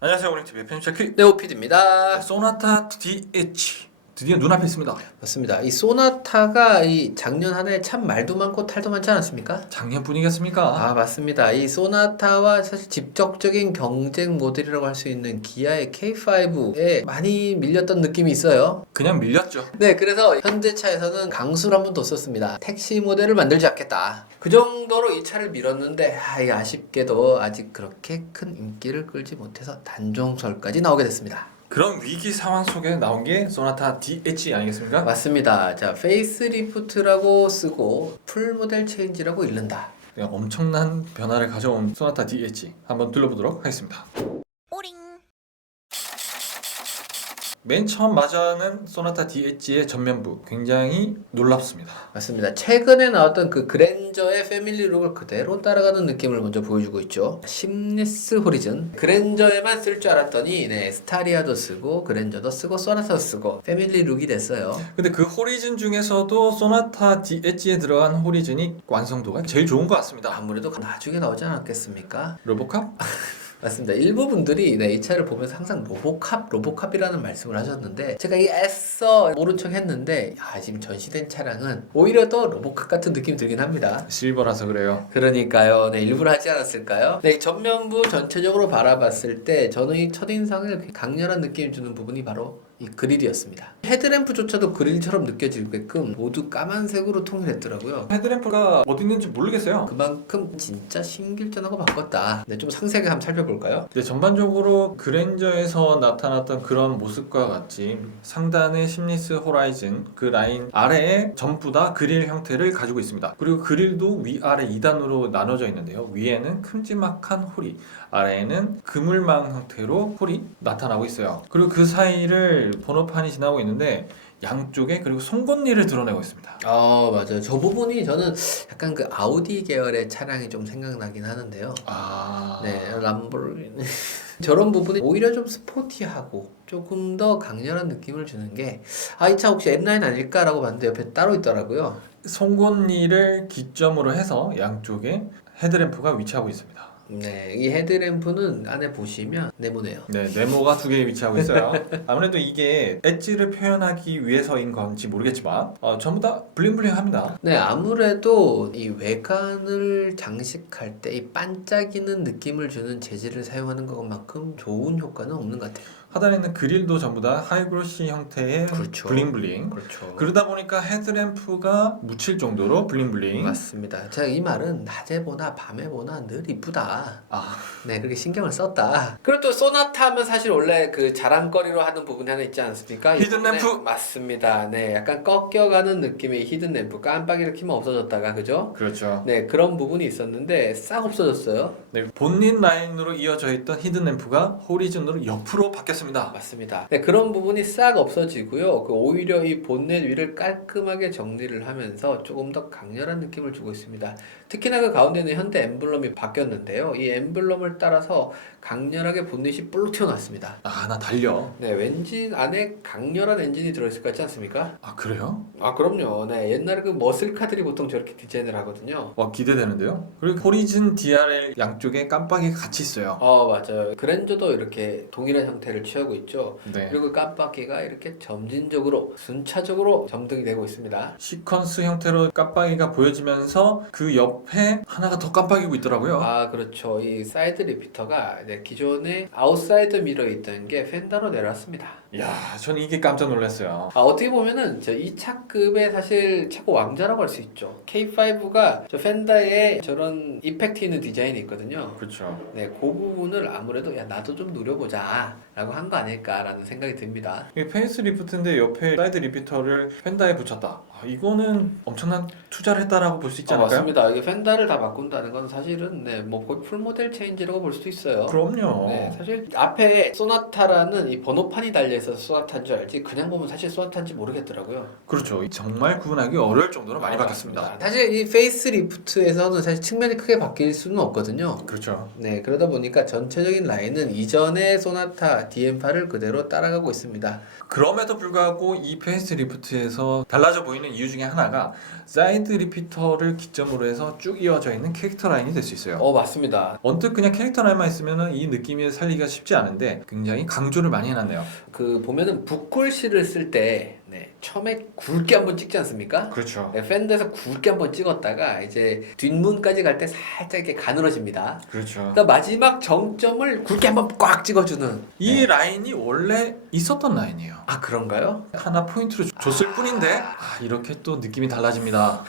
안녕하세요, 오렌TV의 편집자 네오피드입니다. 소나타 DH 드디어 눈앞에 있습니다. 맞습니다. 이 소나타가 이 작년 한 해 참 말도 많고 탈도 많지 않았습니까? 작년 분이겠습니까? 맞습니다. 이 소나타와 사실 직접적인 경쟁 모델이라고 할 수 있는 기아의 K5에 많이 밀렸던 느낌이 있어요. 그냥 밀렸죠. 네, 그래서 현대차에서는 강수를 한 번 더 썼습니다. 택시 모델을 만들지 않겠다. 그 정도로 이 차를 밀었는데 이 아쉽게도 아직 그렇게 큰 인기를 끌지 못해서 단종설까지 나오게 됐습니다. 그런 위기 상황 속에 나온 게 소나타 DH 아니겠습니까? 맞습니다. 자, 페이스리프트라고 쓰고 풀 모델 체인지라고 읽는다. 그냥 엄청난 변화를 가져온 소나타 DH 한번 둘러보도록 하겠습니다. 맨 처음 맞이하는 소나타 DH의 전면부 굉장히 놀랍습니다. 맞습니다. 최근에 나왔던 그 그랜저의 패밀리룩을 그대로 따라가는 느낌을 먼저 보여주고 있죠. 심리스 호리즌. 그랜저에만 쓸 줄 알았더니 스타리아도 쓰고 그랜저도 쓰고 소나타도 쓰고 패밀리룩이 됐어요. 근데 그 호리즌 중에서도 소나타 DH에 들어간 호리즌이 완성도가 제일 좋은 것 같습니다. 아무래도 나중에 나오지 않았겠습니까? 로보캅? 맞습니다. 일부 분들이 이 차를 보면서 항상 로보캅이라는 말씀을 하셨는데 제가 이 애써 모른 척 했는데 지금 전시된 차량은 오히려 더 로보캅 같은 느낌이 들긴 합니다. 실버라서 그래요. 그러니까요. 일부러 하지 않았을까요? 전면부 전체적으로 바라봤을 때 저는 이 첫인상을 강렬한 느낌을 주는 부분이 바로 이 그릴이었습니다. 헤드램프조차도 그릴처럼 느껴지게끔 모두 까만색으로 통일했더라고요. 헤드램프가 어디 있는지 모르겠어요. 그만큼 진짜 신길전하고 바꿨다. 좀 상세하게 한번 살펴볼까요? 이제 전반적으로 그랜저에서 나타났던 그런 모습과 같이 상단의 심리스 호라이즌 그 라인 아래에 전부 다 그릴 형태를 가지고 있습니다. 그리고 그릴도 위아래 2단으로 나눠져 있는데요. 위에는 큼지막한 호리, 아래에는 그물망 형태로 홀이 나타나고 있어요. 그리고 그 사이를 번호판이 지나고 있는데 양쪽에 그리고 송곳니를 드러내고 있습니다. 맞아요. 저 부분이 저는 약간 그 아우디 계열의 차량이 좀 생각나긴 하는데요. 람보르기니. 저런 부분이 오히려 좀 스포티하고 조금 더 강렬한 느낌을 주는 게 이 차 혹시 M9 아닐까라고 봤는데 옆에 따로 있더라고요. 송곳니를 기점으로 해서 양쪽에 헤드램프가 위치하고 있습니다. 이 헤드램프는 안에 보시면 네모네요. 네, 네모가 두 개 위치하고 있어요. 아무래도 이게 엣지를 표현하기 위해서인 건지 모르겠지만 전부 다 블링블링합니다. 아무래도 이 외관을 장식할 때 이 반짝이는 느낌을 주는 재질을 사용하는 것만큼 좋은 효과는 없는 것 같아요. 하단에는 그릴도 전부 다 하이그로시 형태의 그렇죠. 블링블링. 그렇죠. 그러다 보니까 헤드램프가 묻힐 정도로 블링블링. 맞습니다. 제가 이 말은 낮에 보나 밤에 보나 늘 이쁘다. 아, 그렇게 신경을 썼다. 그리고 또 소나타 하면 사실 원래 그 자랑거리로 하는 부분이 하나 있지 않습니까? 히든램프! 맞습니다. 약간 꺾여가는 느낌의 히든램프. 깜빡이를 켜면 없어졌다가, 그죠? 그렇죠. 그런 부분이 있었는데 싹 없어졌어요. 네, 본닛 라인으로 이어져 있던 히든램프가 호리즌으로 옆으로 바뀌었습니다. 맞습니다. 그런 부분이 싹 없어지고요. 오히려 이 본넷 위를 깔끔하게 정리를 하면서 조금 더 강렬한 느낌을 주고 있습니다. 특히나 그 가운데는 현대 엠블럼이 바뀌었는데요. 이 엠블럼을 따라서 강렬하게 본넷이 볼록 튀어나왔습니다. 나 달려. 왠지 안에 강렬한 엔진이 들어있을 것 같지 않습니까? 그래요? 그럼요. 옛날에 그 머슬카들이 보통 저렇게 디자인을 하거든요. 기대되는데요. 그리고 호리즌 DRL 양쪽에 깜빡이가 같이 있어요. 맞아요. 그랜저도 이렇게 동일한 형태를 취하고 있죠. 네. 그리고 깜빡이가 이렇게 점진적으로 순차적으로 점등이 되고 있습니다. 시퀀스 형태로 깜빡이가 보여지면서 그 옆에 하나가 더 깜빡이고 있더라고요. 그렇죠. 이 사이드 리피터가 기존에 아웃사이드 미러에 있던 게 펜더로 내려왔습니다. 이야, 저는 이게 깜짝 놀랐어요. 어떻게 보면은 이 차급의 사실 최고 왕자라고 할 수 있죠. K5가 저 펜더에 저런 이펙트 있는 디자인이 있거든요. 그렇죠. 그 부분을 아무래도 나도 좀 누려보자 라고 한 거 아닐까라는 생각이 듭니다. 이게 페이스 리프트인데 옆에 사이드 리피터를 펜다에 붙였다. 이거는 엄청난 투자를 했다라고 볼 수 있지 않을까요? 맞습니다. 이게 펜다를 다 바꾼다는 건 사실은 거의 풀모델 체인지라고 볼 수도 있어요. 그럼요. 사실 앞에 소나타라는 이 번호판이 달려 디스플레이에서 소나타인 줄 알지 그냥 보면 사실 소나타인지 모르겠더라고요. 그렇죠. 정말 구분하기 어려울 정도로 많이 바뀌었습니다. 맞습니다. 사실 이 페이스 리프트에서는 사실 측면이 크게 바뀔 수는 없거든요. 그렇죠. 네, 그러다 보니까 전체적인 라인은 이전의 소나타 DM8을 그대로 따라가고 있습니다. 그럼에도 불구하고 이 페이스 리프트에서 달라져 보이는 이유 중에 하나가 사이드 리피터를 기점으로 해서 쭉 이어져 있는 캐릭터 라인이 될 수 있어요. 맞습니다. 언뜻 그냥 캐릭터 라인만 있으면 이 느낌이 살리기가 쉽지 않은데 굉장히 강조를 많이 해놨네요. 그 보면은 붓글씨를 쓸 때 처음에 굵게 한번 찍지 않습니까? 그렇죠. 네, 팬더에서 굵게 한번 찍었다가 이제 뒷문까지 갈 때 살짝 이렇게 가늘어집니다. 그렇죠. 그러니까 마지막 정점을 굵게 한번 꽉 찍어주는 이 라인이 원래 있었던 라인이에요. 아 그런가요? 하나 포인트로 줬을 뿐인데 이렇게 또 느낌이 달라집니다.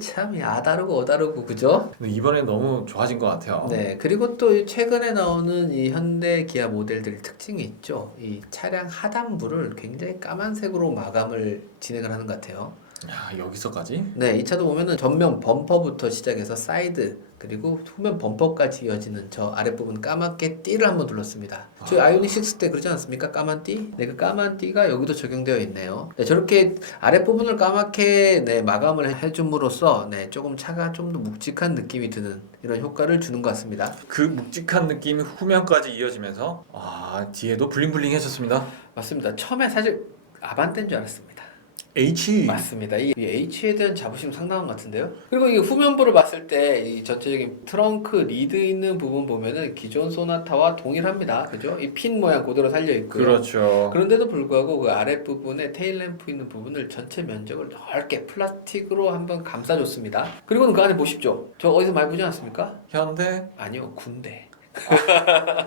참 아다르고 어다르고 그죠? 근데 이번에 너무 좋아진 것 같아요. 네, 그리고 또 최근에 나오는 이 현대 기아 모델들 특징이 있죠. 이 차량 하단부를 굉장히 까만색으로 마감을 진행을 하는 것 같아요. 야, 여기서까지? 네, 이 차도 보면은 전면 범퍼부터 시작해서 사이드 그리고 후면 범퍼까지 이어지는 저 아랫부분 까맣게 띠를 한번 둘렀습니다. 저희 아이오닉 6 때 그러지 않습니까? 까만 띠? 네, 그 까만 띠가 여기도 적용되어 있네요. 네, 저렇게 아랫부분을 까맣게 마감을 해줌으로써 조금 차가 좀 더 묵직한 느낌이 드는 이런 효과를 주는 것 같습니다. 그 묵직한 느낌이 후면까지 이어지면서 뒤에도 블링블링 해졌습니다. 맞습니다. 처음에 사실 아반떼인 줄 알았습니다. H. 맞습니다. 이 H에 대한 자부심 상당한 것 같은데요. 그리고 이 후면부를 봤을 때 이 전체적인 트렁크 리드 있는 부분 보면은 기존 소나타와 동일합니다. 그죠? 이 핀 모양 그대로 살려 있고요. 그렇죠. 그런데도 불구하고 그 아랫부분에 테일 램프 있는 부분을 전체 면적을 넓게 플라스틱으로 한번 감싸줬습니다. 그리고는 그 안에 보십시오. 저 어디서 많이 보지 않습니까? 현대. 아니요, 군대.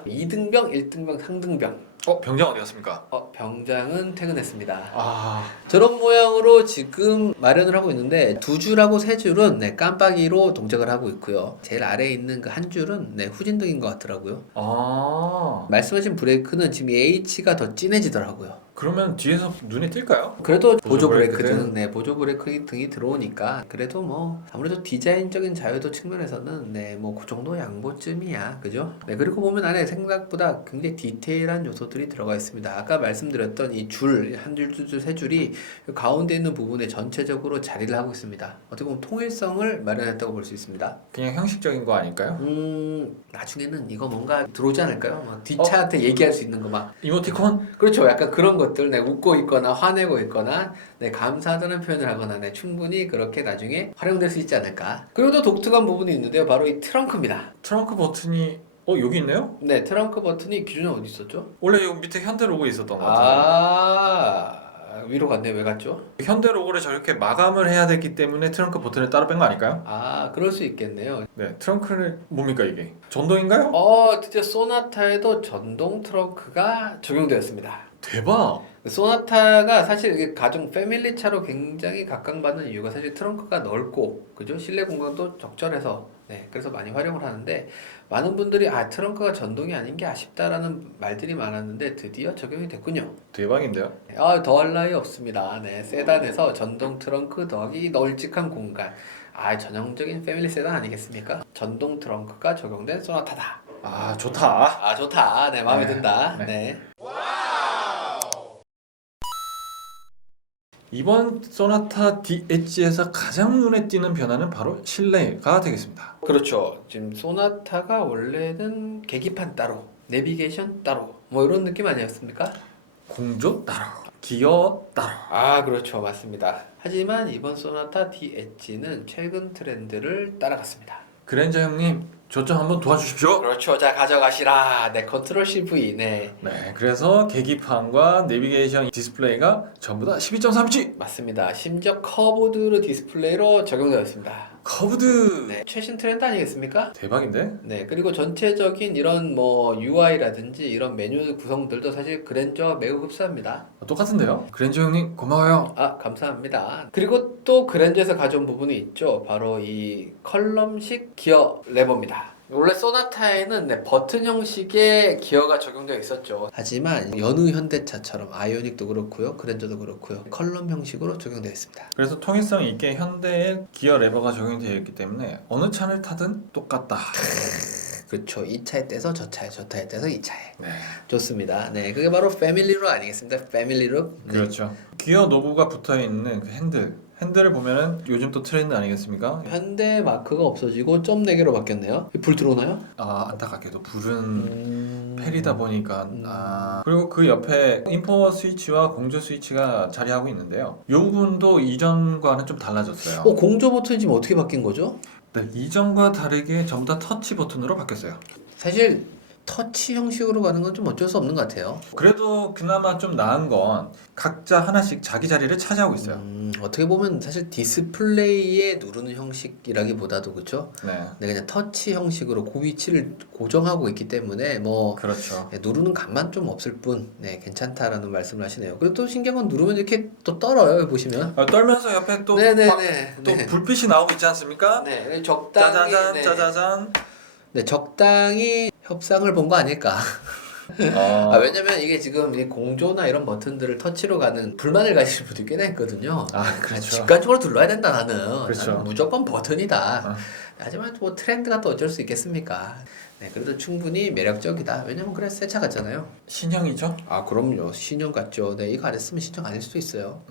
2등병, 1등병, 상등병. 병장 어디 갔습니까? 병장은 퇴근했습니다. 아, 저런 모양으로 지금 마련을 하고 있는데 두 줄하고 세 줄은 깜빡이로 동작을 하고 있고요. 제일 아래에 있는 그 한 줄은 후진등인 것 같더라고요. 말씀하신 브레이크는 지금 H가 더 진해지더라고요. 그러면 뒤에서 눈에 띌까요? 그래도 보조 브레이크 브레이크 등, 보조 브레이크 등이 들어오니까 그래도 뭐 아무래도 디자인적인 자유도 측면에서는 뭐 그 정도 양보쯤이야, 그죠? 그리고 보면 안에 생각보다 굉장히 디테일한 요소들이 들어가 있습니다. 아까 말씀드렸던 이 줄, 한 줄, 두 줄, 세 줄이 가운데 있는 부분에 전체적으로 자리를 하고 있습니다. 어떻게 보면 통일성을 마련했다고 볼 수 있습니다. 그냥 형식적인 거 아닐까요? 나중에는 이거 뭔가 들어오지 않을까요? 막 뒷차한테 얘기할 수 있는 거 막. 이모티콘? 그렇죠. 약간 그런 것들, 웃고 있거나 화내고 있거나 감사하다는 표현을 하거나 충분히 그렇게 나중에 활용될 수 있지 않을까. 그리고 또 독특한 부분이 있는데요. 바로 이 트렁크입니다. 트렁크 버튼이 여기 있네요? 네, 트렁크 버튼이 기존에 어디 있었죠? 원래 여기 밑에 현대 로고 있었던 것 같아요. 위로 갔네. 왜 갔죠? 현대 로고를 저렇게 마감을 해야 됐기 때문에 트렁크 버튼을 따로 뺀 거 아닐까요? 그럴 수 있겠네요. 네, 트렁크를 뭡니까 이게? 전동인가요? 드디어 소나타에도 전동 트렁크가 적용되었습니다. 대박! 소나타가 사실 이게 가정 패밀리 차로 굉장히 각광받는 이유가 사실 트렁크가 넓고 그죠? 실내 공간도 적절해서 그래서 많이 활용을 하는데 많은 분들이 트렁크가 전동이 아닌 게 아쉽다라는 말들이 많았는데 드디어 적용이 됐군요. 대박인데요? 더할 나위 없습니다. 세단에서 전동 트렁크 더하기 널찍한 공간. 전형적인 패밀리 세단 아니겠습니까? 전동 트렁크가 적용된 소나타다. 좋다. 좋다. 마음에 든다. 이번 소나타 DH에서 가장 눈에 띄는 변화는 바로 실내가 되겠습니다. 그렇죠. 지금 소나타가 원래는 계기판 따로, 내비게이션 따로 이런 느낌 아니었습니까? 공조 따로, 기어 따로. 그렇죠. 맞습니다. 하지만 이번 소나타 DH는 최근 트렌드를 따라갔습니다. 그랜저 형님, 저 좀 한번 도와주십시오. 그렇죠. 자, 가져가시라. 컨트롤 CV. 그래서 계기판과 내비게이션 디스플레이가 전부 다 12.3인치. 맞습니다. 심지어 커브드 디스플레이로 적용되었습니다. 커브드. 최신 트렌드 아니겠습니까? 대박인데? 그리고 전체적인 이런 UI라든지 이런 메뉴 구성들도 사실 그랜저와 매우 흡사합니다. 똑같은데요? 그랜저 형님 고마워요. 감사합니다. 그리고 또 그랜저에서 가져온 부분이 있죠. 바로 이 컬럼식 기어 레버입니다. 원래 소나타에는 버튼 형식의 기어가 적용되어 있었죠. 하지만 여느 현대차처럼 아이오닉도 그렇고요, 그랜저도 그렇고요, 컬럼 형식으로 적용되어 있습니다. 그래서 통일성 있게 현대의 기어 레버가 적용되어 있기 때문에 어느 차를 타든 똑같다. 그렇죠. 이 차에 떼서 저 차에, 저 차에 떼서 이 차에. 네. 좋습니다. 네, 그게 바로 패밀리룩 아니겠습니까? 패밀리룩. 네. 그렇죠. 기어 노브가 붙어 있는 그 핸들을 보면은 요즘 또 트렌드 아니겠습니까? 현대 마크가 없어지고 점 4개로 바뀌었네요. 불 들어오나요? 아, 안타깝게도 불은 펠이다 보니까 그리고 그 옆에 인포 스위치와 공조 스위치가 자리하고 있는데요. 이 부분도 이전과는 좀 달라졌어요. 공조 버튼이 지금 어떻게 바뀐 거죠? 네, 이전과 다르게 전부 다 터치 버튼으로 바뀌었어요. 사실 터치 형식으로 가는 건 좀 어쩔 수 없는 것 같아요. 그래도 그나마 좀 나은 건 각자 하나씩 자기 자리를 차지하고 있어요. 어떻게 보면 사실 디스플레이에 누르는 형식이라기보다도 그렇죠. 네. 그냥 터치 형식으로 그 위치를 고정하고 있기 때문에 뭐 그렇죠. 누르는 감만 좀 없을 뿐, 네, 괜찮다라는 말씀을 하시네요. 그리고 또 신기한 건 누르면 이렇게 또 떨어요. 여기 보시면. 떨면서 옆에 또 네네네. 또 불빛이 나오고 있지 않습니까? 네, 적당히. 짜자잔 네. 짜자잔. 네, 적당히 협상을 본 거 아닐까. 왜냐면 이게 지금 이 공조나 이런 버튼들을 터치로 가는 불만을 가지시는 분들이 꽤나 있거든요. 그렇죠. 직관적으로 눌러야 된다 나는. 그렇죠. 나는 무조건 버튼이다. 하지만 뭐 트렌드가 또 어쩔 수 있겠습니까? 네, 그래도 충분히 매력적이다. 왜냐면 그래 새 차 같잖아요. 신형이죠? 그럼요. 신형 같죠. 네, 이거 안 했으면 신형 아닐 수도 있어요.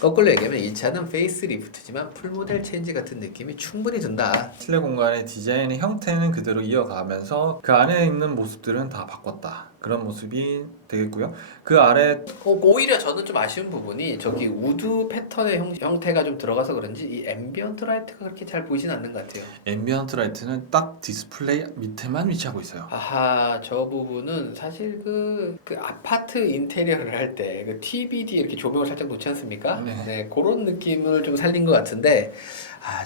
거꾸로 얘기하면 이 차는 페이스리프트지만 풀모델 체인지 같은 느낌이 충분히 든다. 실내 공간의 디자인의 형태는 그대로 이어가면서 그 안에 있는 모습들은 다 바꿨다. 그런 모습이 되겠고요. 그 아래 오히려 저는 좀 아쉬운 부분이 저기 우드 패턴의 형태가 좀 들어가서 그런지 이 앰비언트 라이트가 그렇게 잘 보이진 않는 것 같아요. 앰비언트 라이트는 딱 디스플레이 밑에만 위치하고 있어요. 저 부분은 사실 그 아파트 인테리어를 할 때 그 TBD 이렇게 조명을 살짝 놓지 않습니까? 네. 그런 느낌을 좀 살린 것 같은데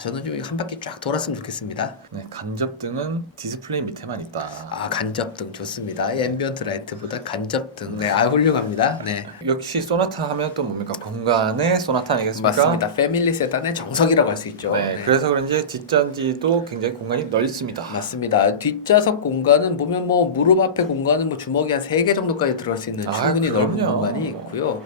저는 좀 한 바퀴 쫙 돌았으면 좋겠습니다. 네, 간접등은 디스플레이 밑에만 있다. 간접등 좋습니다. 앰비언트 라이트보다 간접등. 네, 훌륭합니다. 네. 역시 소나타 하면 또 뭡니까? 공간의 소나타 아니겠습니까? 맞습니다. 패밀리 세단의 정석이라고 할 수 있죠. 네, 그래서 그런지 뒷잔지도 굉장히 공간이 넓습니다. 맞습니다. 뒷좌석 공간은 보면 뭐 무릎 앞에 공간은 뭐 주먹이 한 3개 정도까지 들어갈 수 있는 충분히 넓은 그럼요. 공간이 있고요.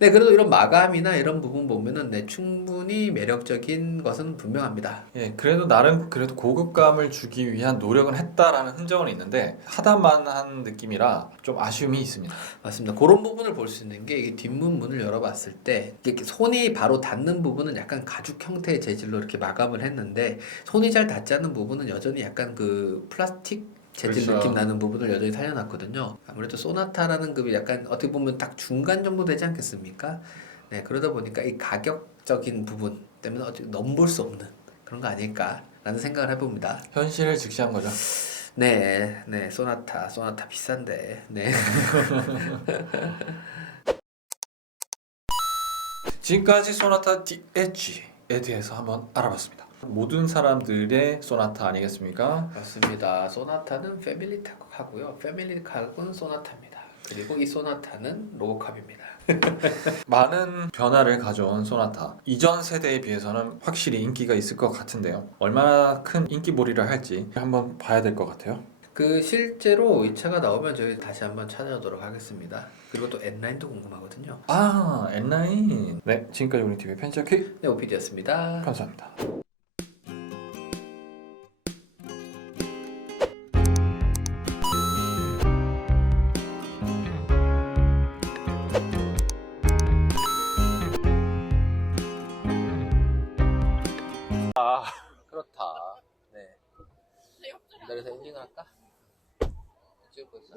네, 그래도 이런 마감이나 이런 부분 보면은 충분히 매력적인 것은 분명합니다. 예, 그래도 나름 그래도 고급감을 주기 위한 노력은 했다라는 흔적은 있는데 하다만한 느낌이라 좀 아쉬움이 있습니다. 맞습니다. 그런 부분을 볼 수 있는 게 이게 뒷문 문을 열어봤을 때 이렇게 손이 바로 닿는 부분은 약간 가죽 형태의 재질로 이렇게 마감을 했는데 손이 잘 닿지 않는 부분은 여전히 약간 그 플라스틱 재질 그렇죠. 느낌 나는 부분을 여전히 살려놨거든요. 아무래도 소나타라는 급이 약간 어떻게 보면 딱 중간 정도 되지 않겠습니까? 네, 그러다 보니까 이 가격적인 부분 때문에 어떻게 넘볼 수 없는 그런 거 아닐까라는 생각을 해봅니다. 현실을 직시한 거죠. 네, 소나타 비싼데, 네. 지금까지 소나타 DH에 대해서 한번 알아봤습니다. 모든 사람들의 소나타 아니겠습니까? 맞습니다. 소나타는 패밀리 타격하고요. 패밀리 가격은 소나타입니다. 그리고 이 소나타는 로보캅입니다. 많은 변화를 가져온 소나타. 이전 세대에 비해서는 확실히 인기가 있을 것 같은데요. 얼마나 큰 인기몰이를 할지 한번 봐야 될 것 같아요. 실제로 이 차가 나오면 저희 다시 한번 찾아오도록 하겠습니다. 그리고 또 N9도 궁금하거든요. N9. 네, 지금까지 우리 TV의 편집자 K. 네, 오피디였습니다. 감사합니다. 그렇다. 네. 기다려서 엔딩을 할까? 찍을 거 있어?